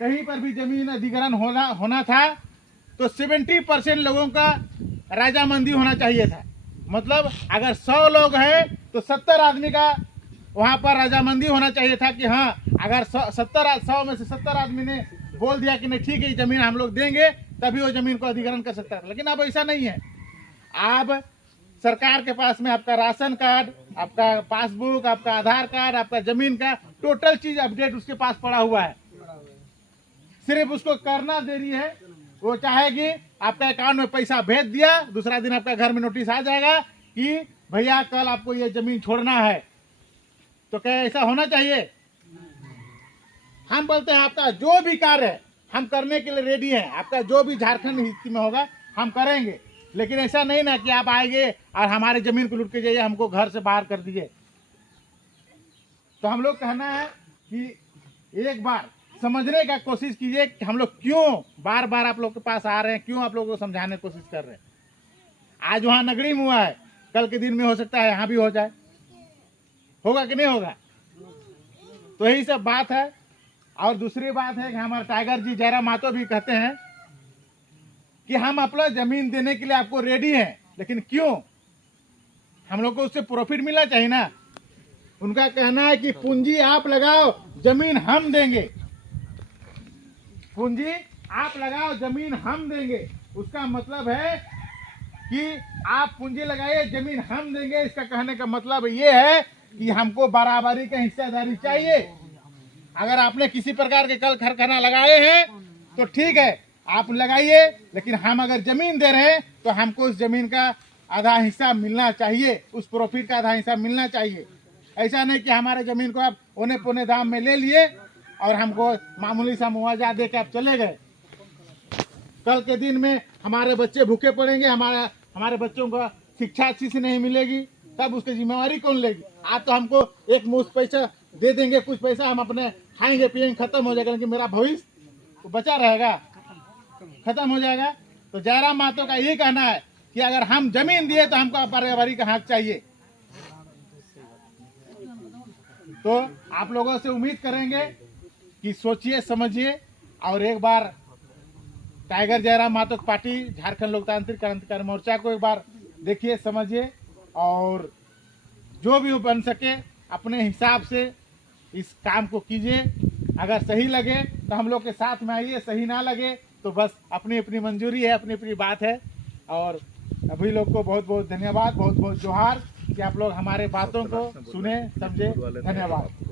कहीं पर भी जमीन अधिग्रहण होना था तो 70% लोगों का राजामंदी होना चाहिए था। मतलब अगर 100 लोग हैं तो 70 आदमी का वहाँ पर राजामंदी होना चाहिए था कि हाँ, अगर 100 में से 70 आदमी ने बोल दिया कि नहीं ठीक है जमीन हम लोग देंगे, तभी वो जमीन को अधिग्रहण कर सकता है। लेकिन अब ऐसा नहीं है। अब सरकार के पास में आपका राशन कार्ड, आपका पासबुक, आपका आधार कार्ड, आपका जमीन का टोटल चीज अपडेट उसके पास पड़ा हुआ है। सिर्फ उसको करना देरी है। वो चाहेगी आपका अकाउंट में पैसा भेज दिया, दूसरा दिन आपका घर में नोटिस आ जाएगा कि भैया कल आपको ये जमीन छोड़ना है। तो क्या ऐसा होना चाहिए? हम बोलते हैं आपका जो भी कार्य है हम करने के लिए रेडी हैं। आपका जो भी झारखंड हिस्से में होगा हम करेंगे। लेकिन ऐसा नहीं ना कि आप आएंगे और हमारे जमीन को लूट के जाइए, हमको घर से बाहर कर दीजिए। तो हम लोग कहना है कि एक बार समझने का कोशिश कीजिए कि हम लोग क्यों बार बार आप लोग के पास आ रहे हैं, क्यों आप लोगों को समझाने की कोशिश कर रहे हैं। आज वहाँ नगरी में हुआ है, कल के दिन में हो सकता है यहाँ भी हो जाए। होगा कि नहीं होगा? तो यही सब बात है। और दूसरी बात है कि हमारे टाइगर जी जयराम महतो भी कहते हैं कि हम अपना जमीन देने के लिए आपको रेडी हैं, लेकिन क्यों? हम लोग को उससे प्रॉफिट मिलना चाहिए ना। उनका कहना है कि पूंजी आप लगाओ, जमीन हम देंगे। पूंजी आप लगाओ, जमीन हम देंगे। उसका मतलब है कि आप पूंजी लगाइए, जमीन हम देंगे। इसका कहने का मतलब ये है कि हमको बराबरी का हिस्सेदारी चाहिए। अगर आपने किसी प्रकार के कल कारखाना लगाए हैं तो ठीक है, आप लगाइए, लेकिन हम अगर जमीन दे रहे हैं तो हमको उस जमीन का आधा हिस्सा मिलना चाहिए, उस प्रॉफिट का आधा हिस्सा मिलना चाहिए। ऐसा नहीं कि हमारे जमीन को आप औने पौने दाम में ले लिए और हमको मामूली सा मुआवजा दे के आप चले गए। कल के दिन में हमारे बच्चे भूखे पड़ेंगे, हमारे बच्चों को शिक्षा अच्छी से नहीं मिलेगी, तब उसकी जिम्मेवारी कौन लेगी? आप तो हमको एक मुश्त पैसा दे देंगे, कुछ पैसा हम अपने खाएंगे पिएंगे, खत्म हो जाएगा, लेकिन मेरा भविष्य तो बचा रहेगा, खत्म हो जाएगा। तो जयराम महतो का यही कहना है कि अगर हम जमीन दिए तो हमको बराबरी का हक चाहिए। तो आप लोगों से उम्मीद करेंगे कि सोचिए समझिए और एक बार टाइगर जयराम महतो पार्टी झारखंड लोकतांत्रिक क्रांतिकारी मोर्चा को एक बार देखिए, समझिए और जो भी बन सके अपने हिसाब से इस काम को कीजिए। अगर सही लगे तो हम लोग के साथ में आइए, सही ना लगे तो बस अपनी अपनी मंजूरी है, अपनी अपनी बात है। और अभी लोग को बहुत बहुत धन्यवाद, बहुत बहुत जोहार कि आप लोग हमारे बातों को सुने समझे। धन्यवाद।